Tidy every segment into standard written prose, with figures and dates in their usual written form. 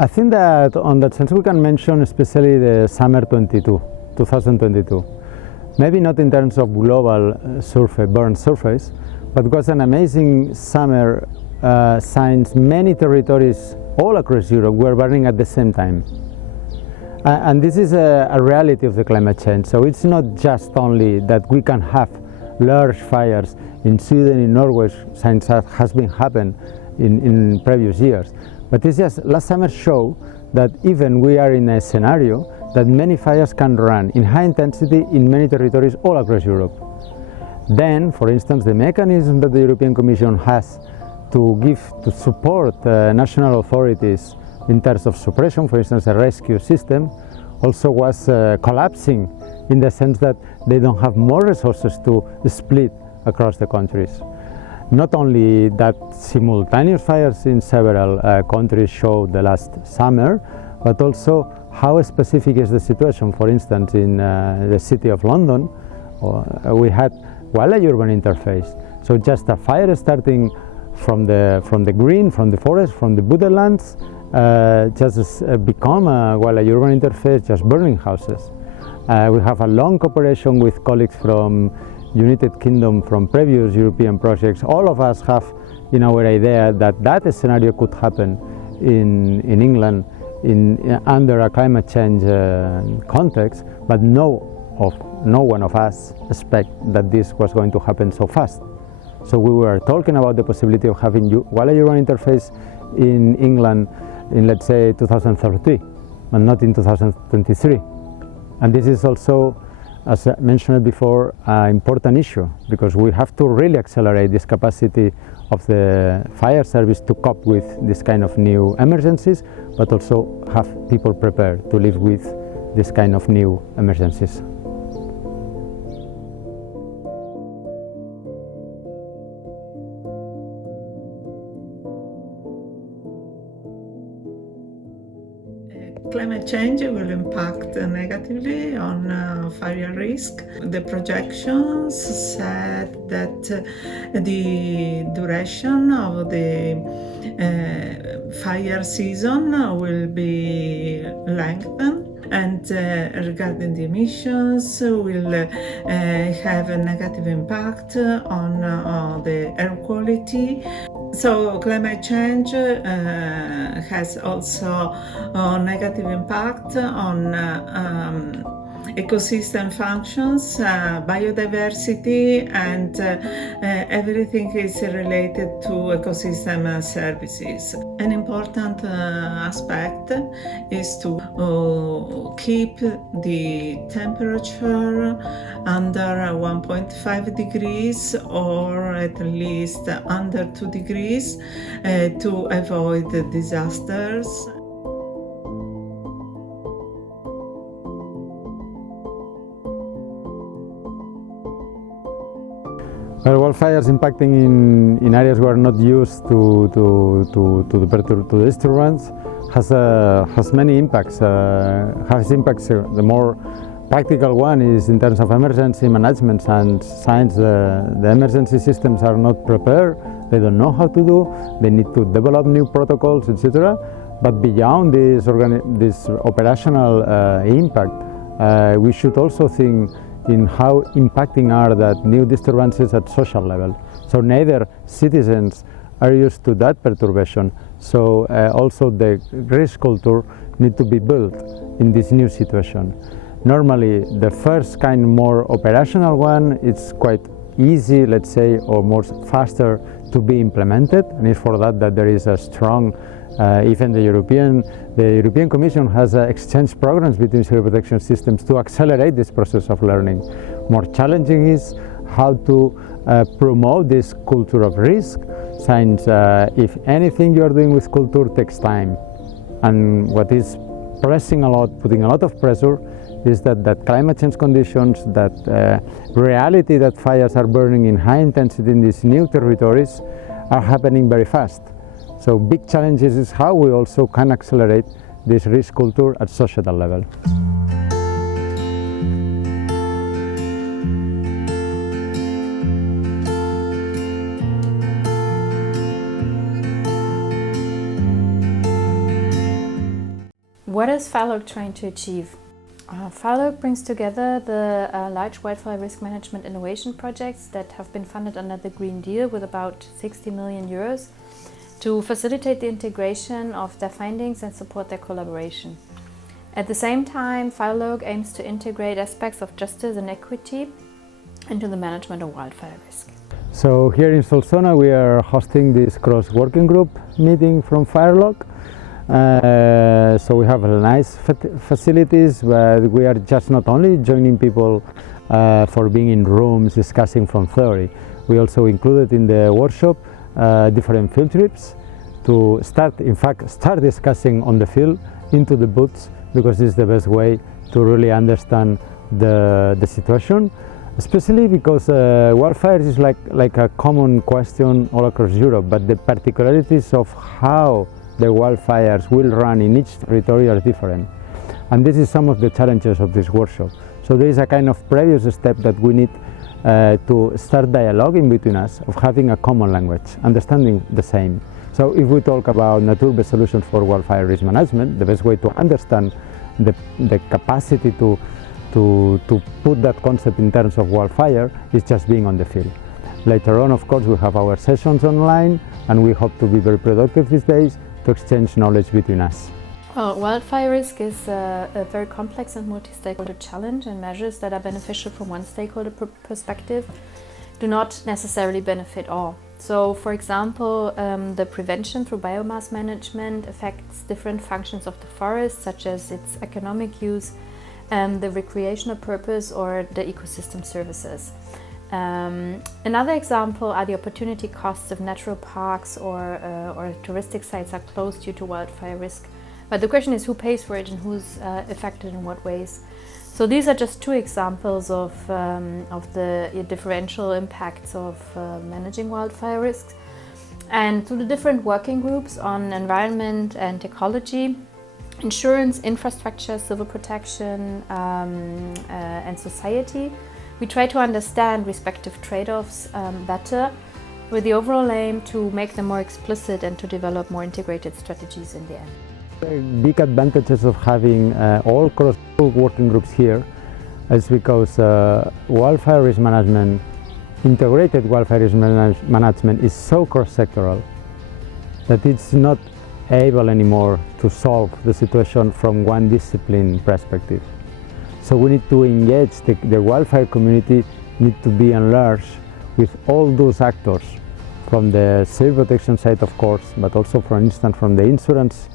I think that on that sense we can mention especially the summer 2022. Maybe not in terms of global burn surface, but it was an amazing summer since many territories all across Europe were burning at the same time. And this is a reality of the climate change. So it's not just only that we can have large fires in Sweden, in Norway, since that has been happened in previous years. But it's just last summer showed that even we are in a scenario that many fires can run in high intensity in many territories all across Europe. Then, for instance, the mechanism that the European Commission has to support national authorities in terms of suppression, for instance, a rescue system, also was collapsing in the sense that they don't have more resources to split across the countries. Not only that simultaneous fires in several countries showed the last summer, but also how specific is the situation. For instance, in the city of London, we had wildlife urban interface. So just a fire starting from the green, from the forest, from the woodlands, just become a wildlife urban interface, just burning houses. We have a long cooperation with colleagues from United Kingdom, from previous European projects. All of us have in our idea that that scenario could happen in England under a climate change context, but no one of us expect that this was going to happen so fast. So we were talking about the possibility of having wildlife urban interface in England in, let's say, 2030, but not in 2023. And this is also, as I mentioned before, an important issue, because we have to really accelerate this capacity of the fire service to cope with this kind of new emergencies, but also have people prepared to live with this kind of new emergencies. Climate change will impact negatively on fire risk. The projections said that the duration of the fire season will be lengthened, and regarding the emissions will have a negative impact on the air quality. So climate change has also a negative impact on ecosystem functions, biodiversity, and everything is related to ecosystem services. An important aspect is to keep the temperature under 1.5 degrees or at least under 2 degrees to avoid disasters. Well, wildfires impacting in areas where not used to the disturbance has many impacts. The more practical one is in terms of emergency management, and since the emergency systems are not prepared, they don't know how to do. They need to develop new protocols, etc. But beyond this operational impact, we should also think in how impacting are that new disturbances at social level. So neither citizens are used to that perturbation, so also the risk culture need to be built in this new situation. Normally the first kind more operational one, it's quite easy, let's say, or more faster to be implemented, and it's for that there is a strong even the European Commission has exchange programs between civil protection systems to accelerate this process of learning. More challenging is how to promote this culture of risk, since if anything you are doing with culture takes time. And what is putting a lot of pressure is that climate change conditions, that reality that fires are burning in high intensity in these new territories are happening very fast. So big challenges is how we also can accelerate this risk culture at societal level. What is Firelogue trying to achieve? Firelogue brings together the large wildfire risk management innovation projects that have been funded under the Green Deal with about 60 million euros to facilitate the integration of their findings and support their collaboration. At the same time, Firelogue aims to integrate aspects of justice and equity into the management of wildfire risk. So here in Solsona we are hosting this cross-working group meeting from Firelogue. So we have nice facilities where we are just not only joining people for being in rooms discussing from theory. We also included in the workshop different field trips to start discussing on the field into the booths, because this is the best way to really understand the situation, especially because wildfires is like a common question all across Europe, but the particularities of how the wildfires will run in each territory are different. And this is some of the challenges of this workshop. So there is a kind of previous step that we need to start dialoguing between us, of having a common language, understanding the same. So if we talk about nature-based solutions for wildfire risk management, the best way to understand the capacity to put that concept in terms of wildfire is just being on the field. Later on, of course, we have our sessions online, and we hope to be very productive these days to exchange knowledge between us. Well, wildfire risk is a very complex and multi-stakeholder challenge, and measures that are beneficial from one stakeholder perspective do not necessarily benefit all. So, for example, the prevention through biomass management affects different functions of the forest, such as its economic use, the recreational purpose, or the ecosystem services. Another example are the opportunity costs if natural parks or touristic sites are closed due to wildfire risk. But the question is who pays for it and who's affected in what ways. So these are just two examples of the differential impacts of managing wildfire risks. And through the different working groups on environment and ecology, insurance, infrastructure, civil protection, and society, we try to understand respective trade-offs better, with the overall aim to make them more explicit and to develop more integrated strategies in the end. The big advantages of having all cross-working groups here is because wildfire risk management, integrated wildfire risk management is so cross-sectoral that it's not able anymore to solve the situation from one discipline perspective. So we need to engage the wildfire community, need to be enlarged with all those actors, from the civil protection side, of course, but also, for instance, from the insurance,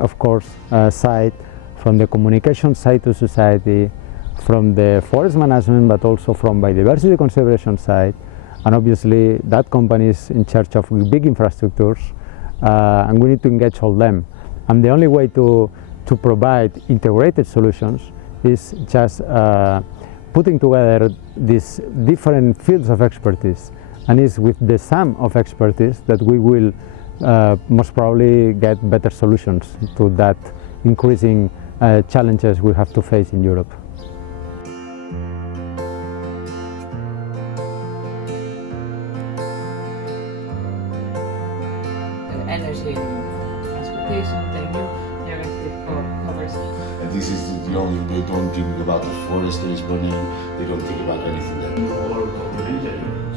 of course, side, from the communication side to society, from the forest management, but also from biodiversity conservation side, and obviously that company is in charge of big infrastructures, and we need to engage all them. And the only way to provide integrated solutions is just putting together these different fields of expertise, and it's with the sum of expertise that we will most probably get better solutions to that increasing challenges we have to face in Europe. Energy, transportation, the new directive covers. And this is the only, they don't think about the forest that is burning, they don't think about anything that. All complementary.